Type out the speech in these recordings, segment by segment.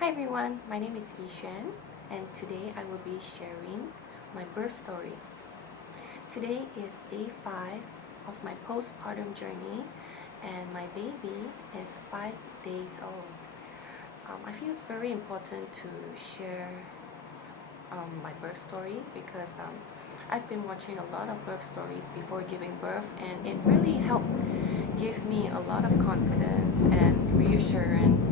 Hi everyone, my name is Xuan and today I will be sharing my birth story. Today is day 5 of my postpartum journey and my baby is 5 days old. I feel it's very important to share my birth story because I've been watching a lot of birth stories before giving birth and it really helped give me a lot of confidence and reassurance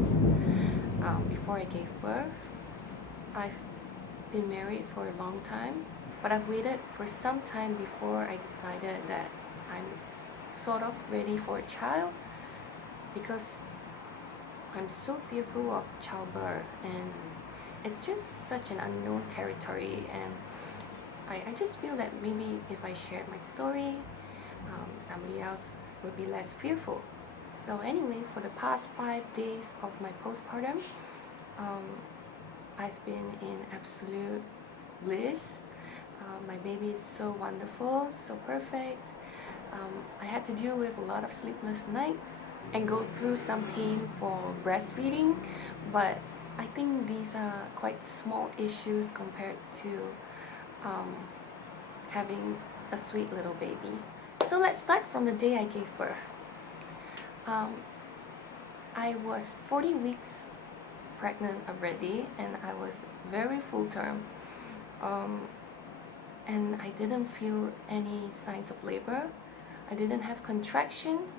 before I gave birth. I've been married for a long time, but I've waited for some time before I decided that I'm sort of ready for a child because I'm so fearful of childbirth and it's just such an unknown territory, and I just feel that maybe if I shared my story, somebody else would be less fearful. So anyway, for the past 5 days of my postpartum, um, I've been in absolute bliss. My baby is so wonderful, so perfect. I had to deal with a lot of sleepless nights and go through some pain for breastfeeding, but I think these are quite small issues compared to um, having a sweet little baby. So let's start from the day I gave birth. I was 40 weeks pregnant already and I was very full term. And I didn't feel any signs of labor. I didn't have contractions,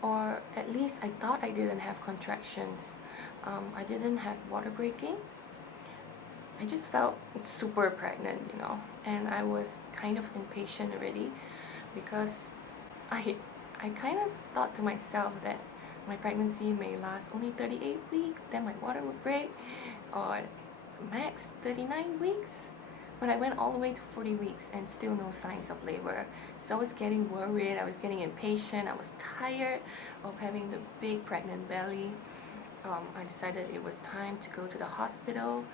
or at least I thought I didn't have contractions. I didn't have water breaking. I just felt super pregnant, and I was kind of impatient already because I, I kind of thought to myself that my pregnancy may last only 38 weeks, then my water would break, or max 39 weeks. But I went all the way to 40 weeks and still no signs of labor. So I was getting worried, I was getting impatient, I was tired of having the big pregnant belly. I decided it was time to go to the hospital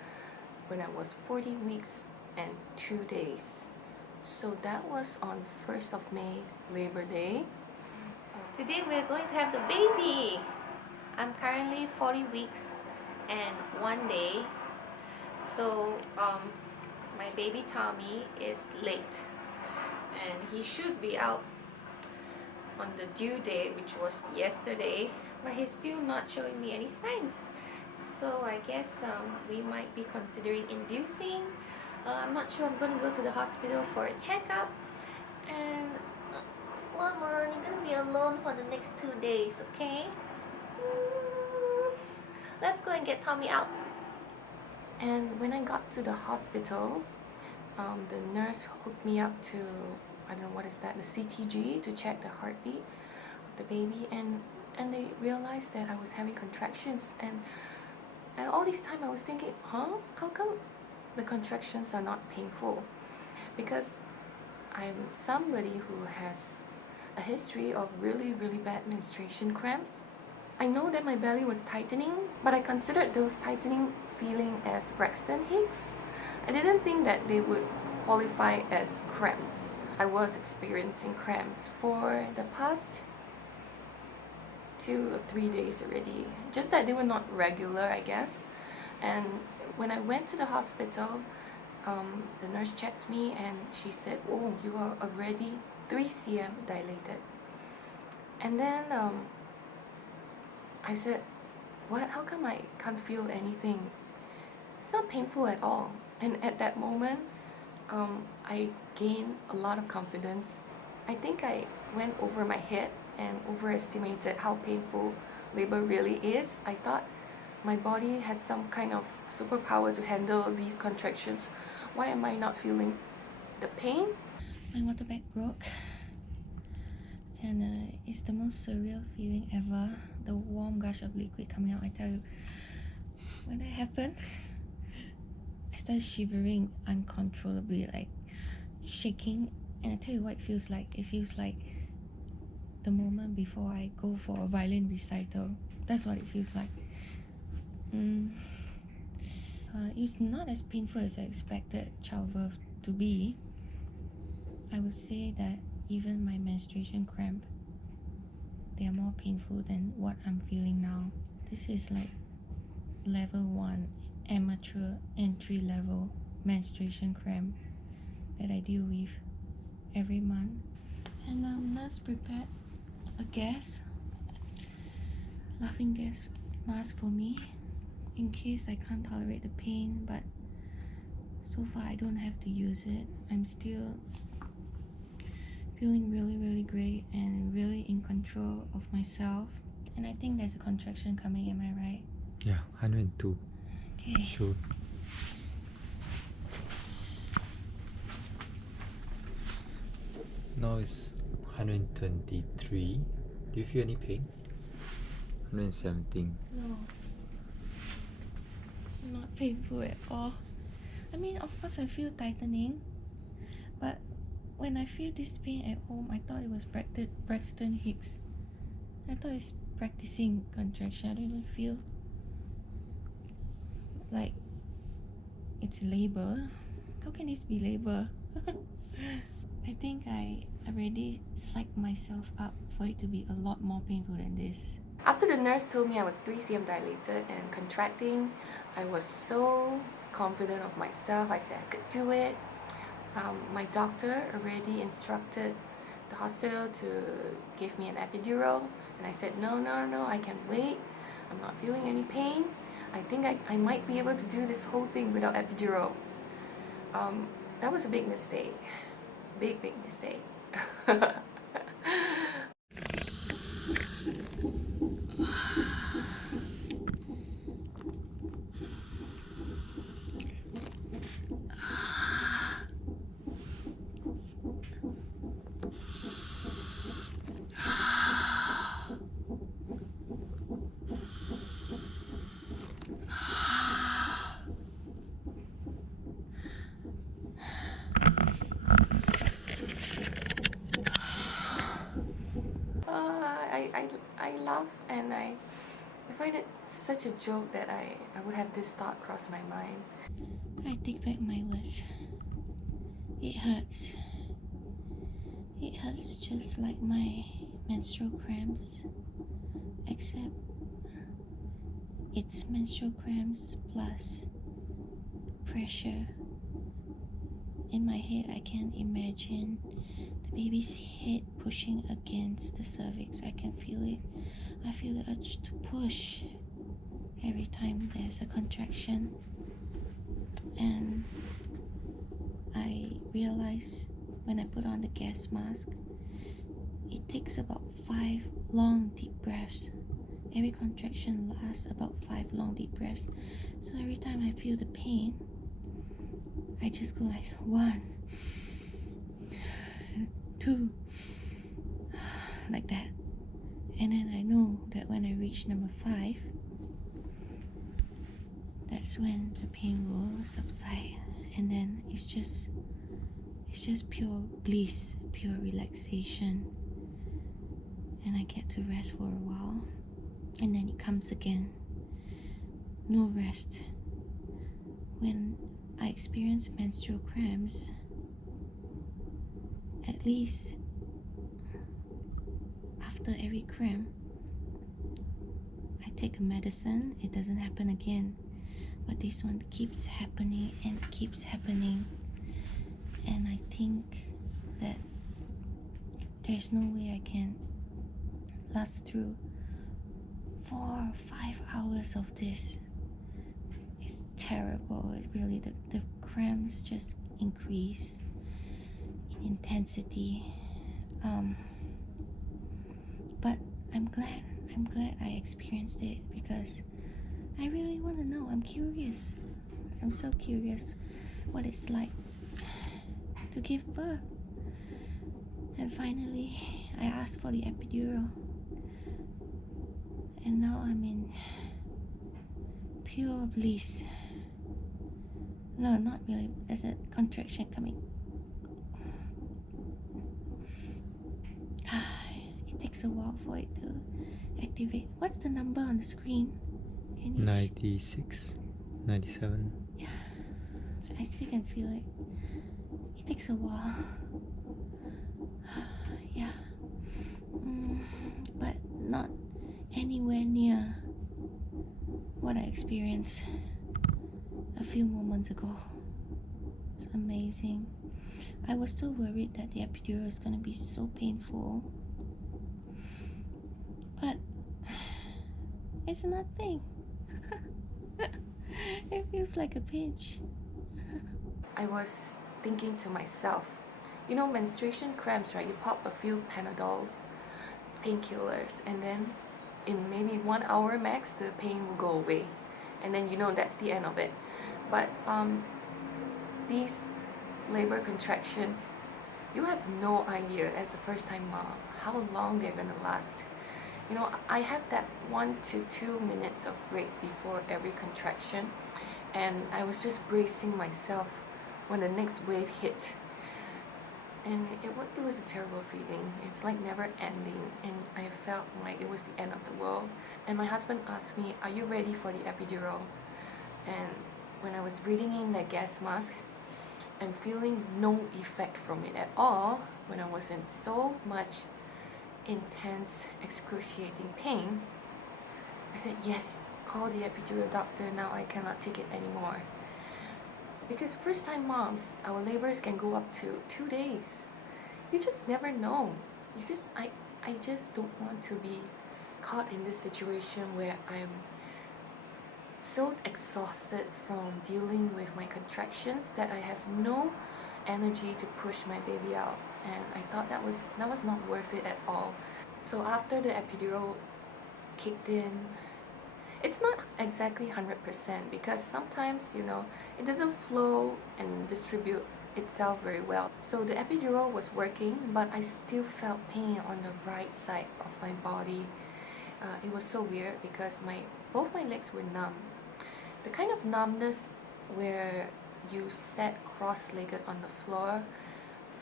when I was 40 weeks and 2 days. So that was on 1st of May, Labor Day. Today we're going to have the baby. I'm currently 40 weeks and 1 day. So my baby Tommy is late and he should be out on the due date, which was yesterday, but he's still not showing me any signs. So I guess we might be considering inducing. I'm not sure. I'm going to go to the hospital for a checkup. And Mama, you're going to be alone for the next 2 days, okay? Let's go and get Tommy out. And when I got to the hospital, the nurse hooked me up to, I don't know what is that, the CTG, to check the heartbeat of the baby, and they realized that I was having contractions, and all this time I was thinking, how come the contractions are not painful? Because I'm somebody who has a history of really bad menstruation cramps. I know that my belly was tightening, but I considered those tightening feeling as Braxton Hicks. I didn't think that they would qualify as cramps. I was experiencing cramps for the past 2 or 3 days already, just that they were not regular, I guess. And when I went to the hospital, the nurse checked me and she said, "Oh, you are already 3 cm dilated." And then I said, "What? How come I can't feel anything? It's not painful at all." And at that moment, I gained a lot of confidence. I think I went over my head and overestimated how painful labor really is. I thought my body has some kind of superpower to handle these contractions. Why am I not feeling the pain? My water bag broke, and it's the most surreal feeling ever. The warm gush of liquid coming out. I tell you, when that happened, I started shivering uncontrollably, like shaking. And I tell you what it feels like. It feels like the moment before I go for a violin recital. That's what it feels like. It's not as painful as I expected childbirth to be. I would say that even my menstruation cramp, they are more painful than what I'm feeling now. This is like level 1 amateur entry level menstruation cramp that I deal with every month. And nurse prepared a laughing gas mask for me in case I can't tolerate the pain, but so far I don't have to use it. I'm still feeling really great and really in control of myself. And I think there's a contraction coming, am I right? Yeah, 102. Okay. Sure. Now it's 123. Do you feel any pain? 117. No. Not painful at all. I mean, of course I feel tightening, but when I feel this pain at home, I thought it was Braxton Hicks. I thought it's practicing contraction. I don't even feel like it's labor. How can this be labor? I think I already psyched myself up for it to be a lot more painful than this. After the nurse told me I was 3 cm dilated and contracting, I was so confident of myself. I said I could do it. My doctor already instructed the hospital to give me an epidural, and I said no, I can wait. I'm not feeling any pain. I think I might be able to do this whole thing without epidural. That was a big mistake. Big mistake. I laugh and I find it such a joke that I would have this thought cross my mind. I take back my words. It hurts. It hurts just like my menstrual cramps, except it's menstrual cramps plus pressure. In my head, I can imagine the baby's head pushing against the cervix. I can feel it. I feel the urge to push every time there's a contraction. And I realize when I put on the gas mask, it takes about 5 long deep breaths. Every contraction lasts about 5 long deep breaths. So every time I feel the pain, I just go like 1, 2, like that. And then I know that when I reach number 5, that's when the pain will subside, and then it's just pure bliss, pure relaxation, and I get to rest for a while, and then it comes again. No rest. When I experience menstrual cramps, at least after every cramp, I take a medicine. It doesn't happen again, but this one keeps happening and keeps happening, and I think that there's no way I can last through 4 or 5 hours of this. It's terrible. It really, the cramps just increase in intensity. But I'm glad I experienced it, because I really want to know. I'm curious. I'm so curious what it's like to give birth. And finally, I asked for the epidural, and now I'm in pure bliss. No, not really. There's a contraction coming. It takes a while for it to activate. What's the number on the screen? Can you 96, 97. Yeah, I still can feel it. It takes a while. Yeah. But not anywhere near what I experienced a few moments ago. It's amazing. I was so worried that the epidural is going to be so painful, but it's nothing. It feels like a pinch. I was thinking to myself, you know, menstruation cramps, right? You pop a few Panadols, painkillers, and then in maybe 1 hour max, the pain will go away, and then you know that's the end of it. But these labor contractions, you have no idea as a first-time mom how long they're gonna last. You know, I have that 1 to 2 minutes of break before every contraction, and I was just bracing myself when the next wave hit. And it was a terrible feeling. It's like never ending, and I felt like it was the end of the world. And my husband asked me, are you ready for the epidural? And when I was breathing in that gas mask and feeling no effect from it at all, when I was in so much intense, excruciating pain, I said, yes, call the epidural doctor, now I cannot take it anymore. Because first time moms, our labors can go up to 2 days. You just never know. I just don't want to be caught in this situation where I'm so exhausted from dealing with my contractions that I have no energy to push my baby out, and I thought that was not worth it at all. So after the epidural kicked in, it's not exactly 100% because sometimes, you know, it doesn't flow and distribute itself very well. So the epidural was working, but I still felt pain on the right side of my body. It was so weird because both my legs were numb. The kind of numbness where you sat cross-legged on the floor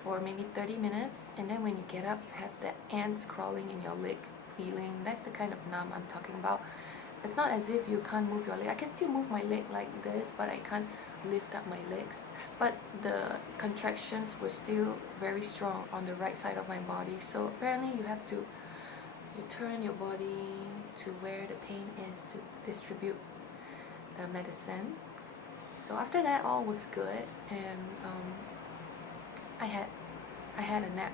for maybe 30 minutes, and then when you get up, you have the ants crawling in your leg feeling. That's the kind of numb I'm talking about. It's not as if you can't move your leg. I can still move my leg like this, but I can't lift up my legs. But the contractions were still very strong on the right side of my body. So apparently you have to turn your body to where the pain is to distribute the medicine. So after that, all was good, and I had a nap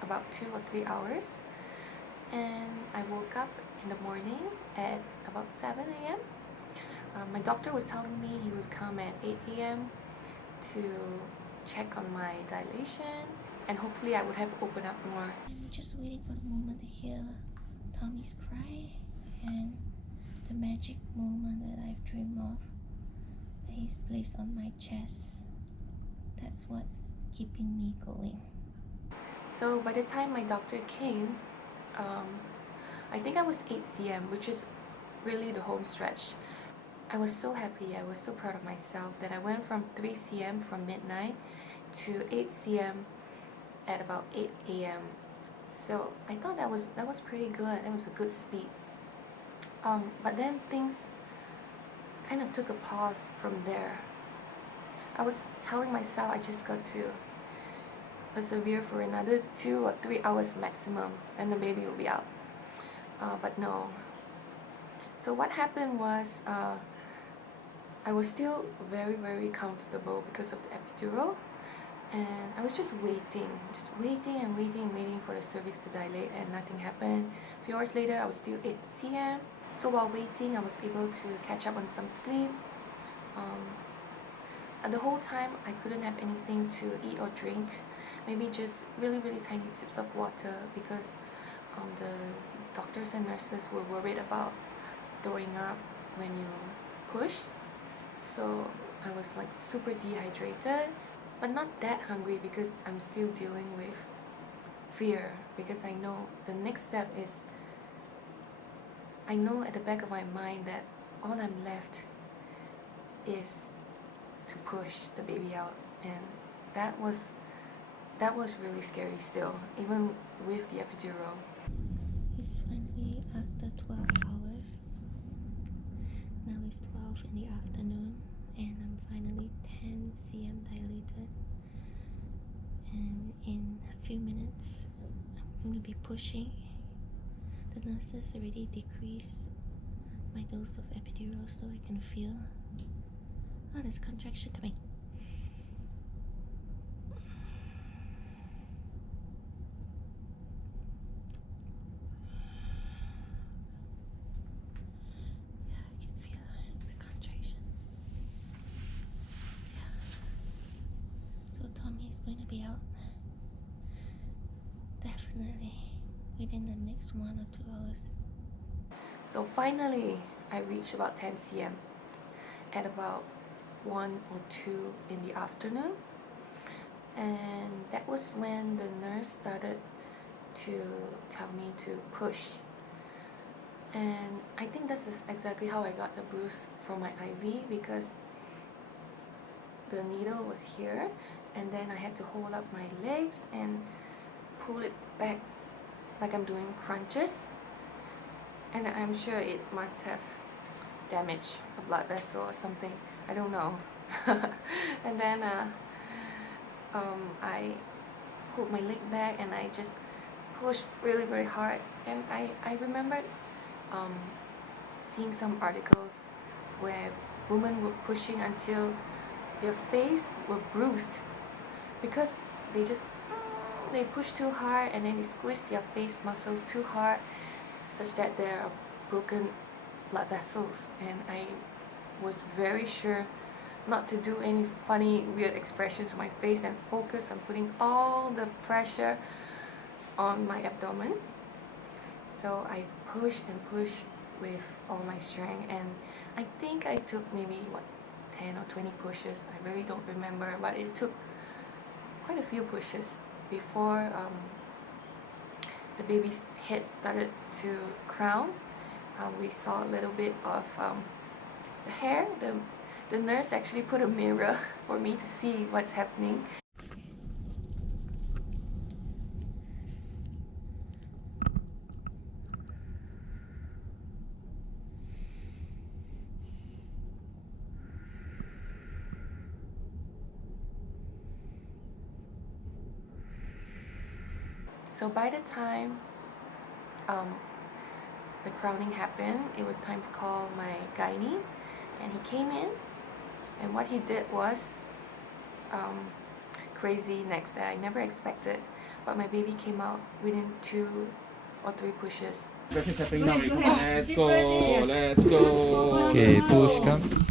about 2 or 3 hours, and I woke up in the morning at about 7 a.m. My doctor was telling me he would come at 8 a.m. to check on my dilation, and hopefully I would have opened up more. I'm just waiting for the moment to hear Tommy's cry and the magic moment that I've dreamed of, that he's placed on my chest. That's what's keeping me going. So by the time my doctor came, I think I was 8 cm, which is really the home stretch. I was so happy, I was so proud of myself that I went from 3 cm from midnight to 8 cm at about 8 a.m. So I thought that was pretty good. That was a good speed. But then things kind of took a pause from there. I was telling myself I just got to persevere for another 2 or 3 hours maximum, and the baby will be out. But no. So what happened was, I was still very, very comfortable because of the epidural, and I was just waiting and waiting for the cervix to dilate, and nothing happened. A few hours later, I was still 8 cm. So while waiting, I was able to catch up on some sleep. The whole time, I couldn't have anything to eat or drink, maybe just really, really tiny sips of water, because the doctors and nurses were worried about throwing up when you push. So I was like super dehydrated, but not that hungry because I'm still dealing with fear, because I know the next step is, I know at the back of my mind that all I'm left is to push the baby out, and that was really scary still, even with the epidural. It's finally after 12 hours. Now it's 12 in the afternoon, and I'm finally 10 cm dilated, and in a few minutes I'm going to be pushing. The nurses already decreased my dose of epidural so I can feel. Oh, there's contraction coming. Yeah, I can feel the contraction. Yeah. So Tommy is going to be out definitely within the next 1 or 2 hours. So finally, I reached about 10 cm at about 1 or 2 in the afternoon, and that was when the nurse started to tell me to push. And I think this is exactly how I got the bruise from my IV, because the needle was here, and then I had to hold up my legs and pull it back like I'm doing crunches, and I'm sure it must have damaged a blood vessel or something, I don't know. And then I pulled my leg back and I just pushed really very hard, and I remembered seeing some articles where women were pushing until their face were bruised because they push too hard, and then they squeeze their face muscles too hard such that there are broken blood vessels. And I was very sure not to do any funny weird expressions on my face and focus on putting all the pressure on my abdomen. So I pushed and pushed with all my strength, and I think I took maybe 10 or 20 pushes. I really don't remember, but it took quite a few pushes before the baby's head started to crown. We saw a little bit of the hair. The nurse actually put a mirror for me to see what's happening. So by the time the crowning happened, it was time to call my gynae, and he came in, and what he did was crazy next that I never expected, but my baby came out within 2 or 3 pushes. Let's go. Okay, push, come.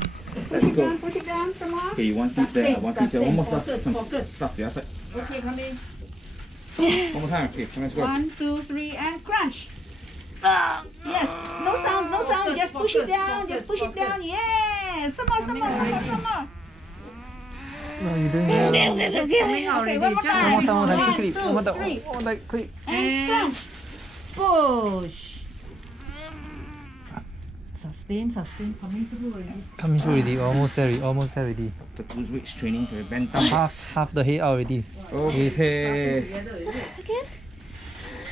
Let's go. Put it down some more. Okay, one piece there, one piece there. One more stuff. Focus. Stuff the outside. Okay, come in. One more time. Okay, let's go. 1, 2, 3, and crunch. Yes. No sound, no sound. Just push it down. Just push it down. Yes. Some more, some more, some more, some more. No, you're doing well. Okay, one more time. One more time, 1, quick. 2, One more 3, time, one more time, quick. and crunch. Push. Sustain, sustain. Coming through already. Coming through already, almost there already. The cruise weights training to bend Half the head out already. Okay. Again?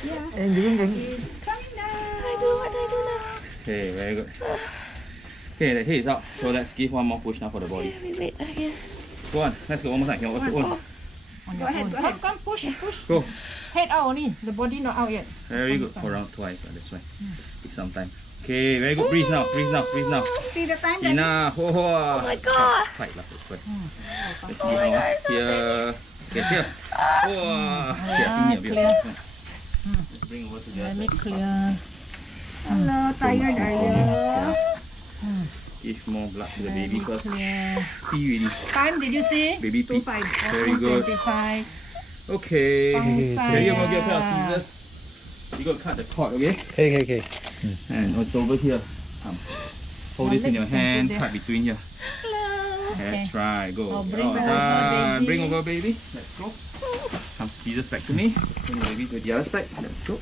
Yeah. And you're doing It's coming down. What do I do now? Okay, very good. Okay, the head is out. So let's give one more push now for the body. Wait, again. Go on. Let's go one more time. Here, what's your own? Go ahead, go ahead. Come, push, push. Go. Head out only. The body not out yet. Very good. For round twice. That's right. Take some time. Okay, very good. Breathe now. Breathe now. Breathe now. See the time that Enough. Oh my God. Tight lah. That's right. Let's see now. Here. Okay, here. Wow. Okay, I think here. Let's bring over to the Let other me side. clear. Hello, tired are you? Give more blood to the baby because Clear. pee really. Time did you see? Baby pee. 2:05. Very good. 2:25. Okay. Fine. Here you go. Get a pair of scissors. You got to cut the cord, okay? Okay. And it's over here. Hold this in your hand. there. Cut between here. Hello. Okay. That's right. Go. Oh, bring over, Done. baby. Bring over, baby. Let's go. Come, scissors back to me. Bring the baby to the other side. Let's go.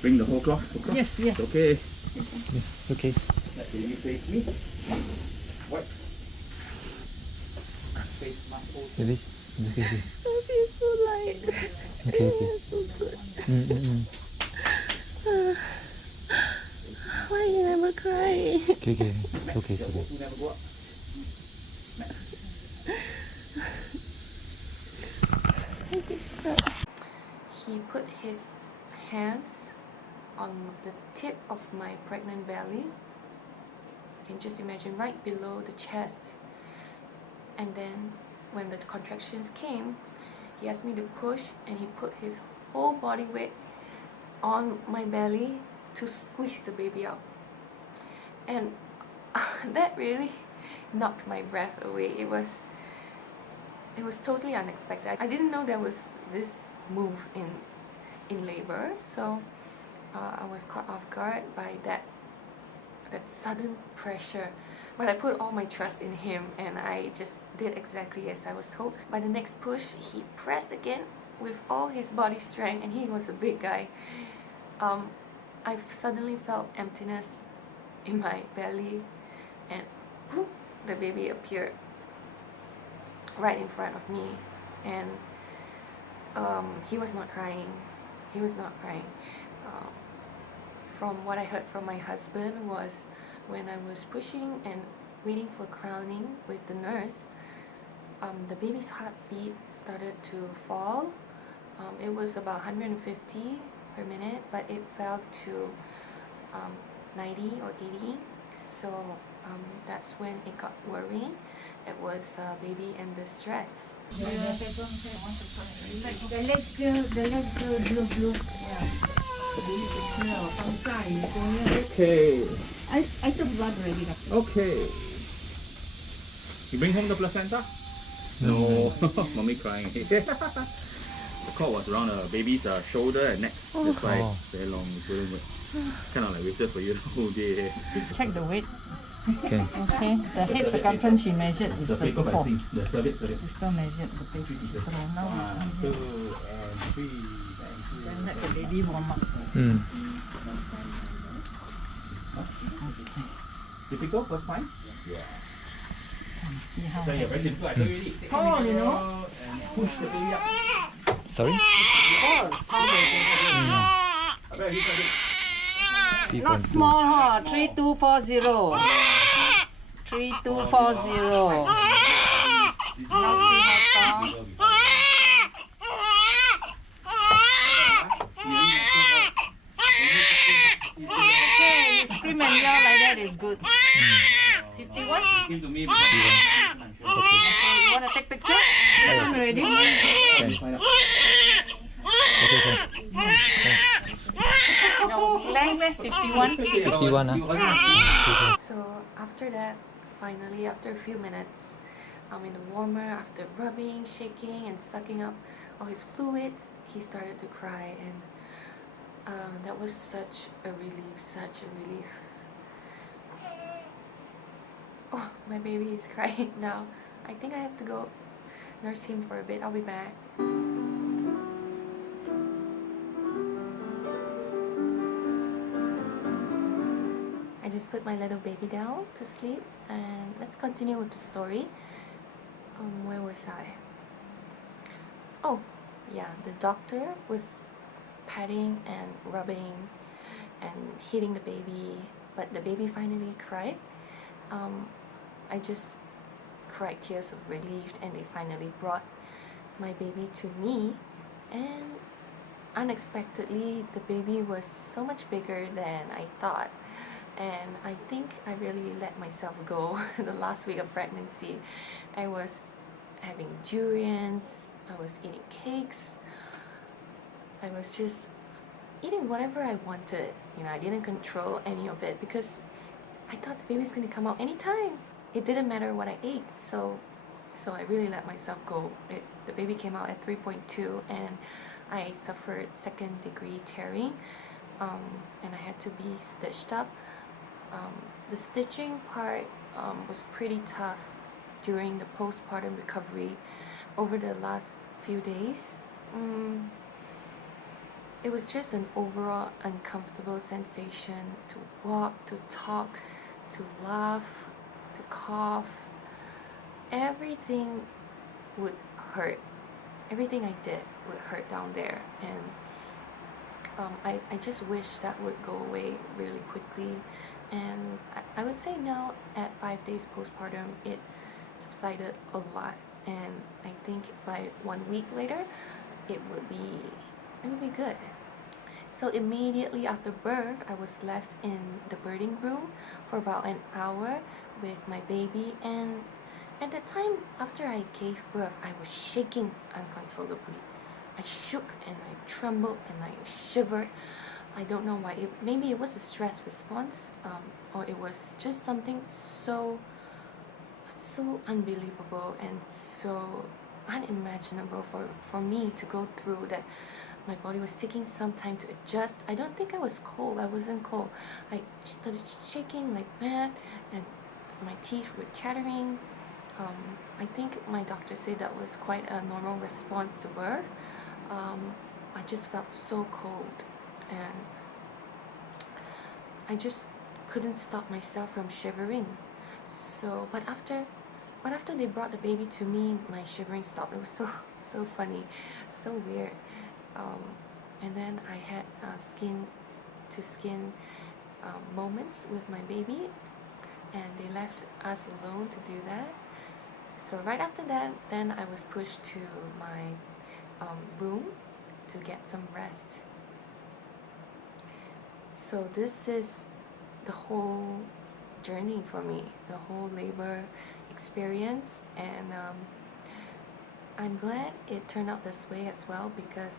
Bring the whole cloth. Yes, yes. It's okay. Okay. Let baby face me. Wipe. Face mask. Ready? Okay. I feel so light. Okay. So good. Why you never cry? Okay. It's okay. You never go up. He put his hands on the tip of my pregnant belly you can just imagine right below the chest. And then when the contractions came, he asked me to push, and he put his whole body weight on my belly to squeeze the baby out. And that really knocked my breath away. It was totally unexpected. I didn't know there was this move in labor, so I was caught off guard by that sudden pressure. But I put all my trust in him, and I just did exactly as I was told. By the next push, he pressed again with all his body strength, and he was a big guy. I suddenly felt emptiness in my belly, and whoop, the baby appeared right in front of me. And he was not crying. He was not crying. From what I heard from my husband was, when I was pushing and waiting for crowning with the nurse, the baby's heartbeat started to fall. It was about 150 per minute, but it fell to 90 or 80. So that's when it got worrying. It was baby in distress. The leg blue. Yeah. Okay. I took blood already. Okay. You bring home the placenta? No. Mommy crying. The cord was around the baby's shoulder and neck. That's why it's very long. Kind of like waited for you the whole day. Check the weight. Okay. Okay. The head circumference she measured is 34. The cervix. Sister measured the baby. So now 1, 2, and 3. then let the baby warm up. Typical first time? Yeah. See how So you're very difficult. I told you already. Take tall, the you know. and push the baby up. Sorry? tall. I bet you can do it. Not small, huh? 3240. 3240. Now see how tall. Okay, you scream and yell like that is good. 51? Give to me. Okay. You want to take picture? I'm ready. Okay. No, length 51. 51 ah. So after that, finally, after a few minutes, in the warmer, after rubbing, shaking, and sucking up all his fluids, he started to cry, and that was such a relief, such a relief. Oh, my baby is crying now. I think I have to go nurse him for a bit. I'll be back. I just put my little baby down to sleep, and let's continue with the story. Where was I? Oh, yeah, the doctor was patting and rubbing and hitting the baby, but the baby finally cried. I just cried tears of relief, and they finally brought my baby to me, and unexpectedly the baby was so much bigger than I thought. And I think I really let myself go the last week of pregnancy. I was having durians, I was eating cakes, I was just eating whatever I wanted. You know, I didn't control any of it because I thought the baby's gonna come out anytime. It didn't matter what I ate, so I really let myself go. The baby came out at 3.2, and I suffered 2nd-degree tearing, and I had to be stitched up. The stitching part was pretty tough during the postpartum recovery over the last few days. It was just an overall uncomfortable sensation to walk, to talk, to laugh, to cough. Everything would hurt. Everything I did would hurt down there, and I just wish that would go away really quickly. And I would say now at 5 days postpartum, it subsided a lot, and I think by 1 week later, it would be good. So immediately after birth, I was left in the birthing room for about an hour with my baby, and at the time after I gave birth, I was shaking uncontrollably. I shook and I trembled and I shivered. I don't know why. Maybe it was a stress response, or it was just something so unbelievable and so unimaginable for me to go through, that my body was taking some time to adjust. I don't think I was cold. I wasn't cold. I started shaking like mad and my teeth were chattering. I think my doctor said that was quite a normal response to birth. I just felt so cold and I just couldn't stop myself from shivering. So, but after they brought the baby to me, my shivering stopped. It was so funny, so weird. And then I had skin to skin moments with my baby, and they left us alone to do that. So right after that, then I was pushed to my room to get some rest. So this is the whole journey for me, the whole labor experience, and I'm glad it turned out this way as well, because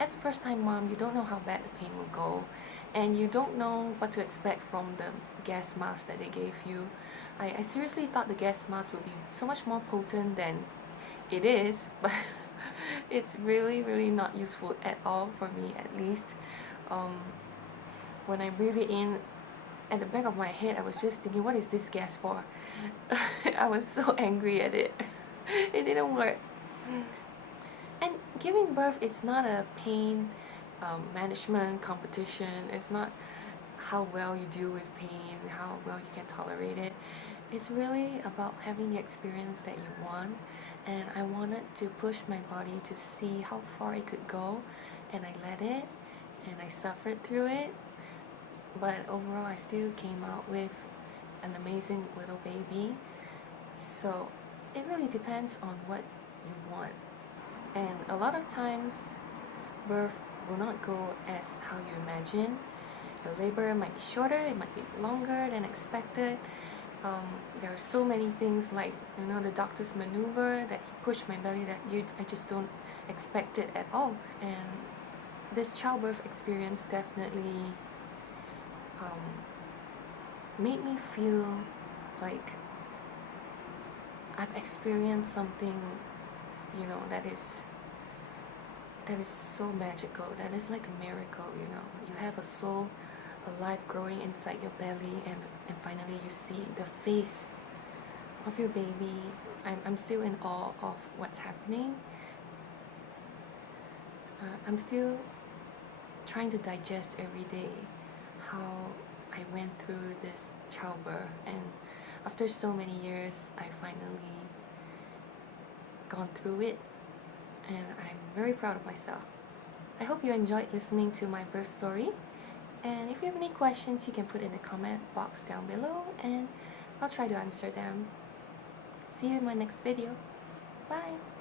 as a first-time mom, you don't know how bad the pain will go, and you don't know what to expect from the gas mask that they gave you. I seriously thought the gas mask would be so much more potent than it is, but it's really not useful at all, for me at least. When I breathe it in, at the back of my head I was just thinking, what is this gas for? I was so angry at it. It didn't work. And giving birth is not a pain management competition. It's not how well you deal with pain, how well you can tolerate it. It's really about having the experience that you want, and I wanted to push my body to see how far it could go, and I let it, and I suffered through it, but overall I still came out with an amazing little baby. So it really depends on what you want, and a lot of times birth will not go as how you imagine. Your labor might be shorter, it might be longer than expected. There are so many things, like, you know, the doctor's maneuver that he pushed my belly that I just don't expect it at all. And this childbirth experience definitely made me feel like I've experienced something, you know, that is so magical, that is like a miracle, you know. You have a soul alive growing inside your belly, and finally you see the face of your baby. I'm still in awe of what's happening. I'm still trying to digest every day how I went through this childbirth, and after so many years I finally gone through it, and I'm very proud of myself. I hope you enjoyed listening to my birth story, and if you have any questions, you can put in the comment box down below and I'll try to answer them. See you in my next video. Bye!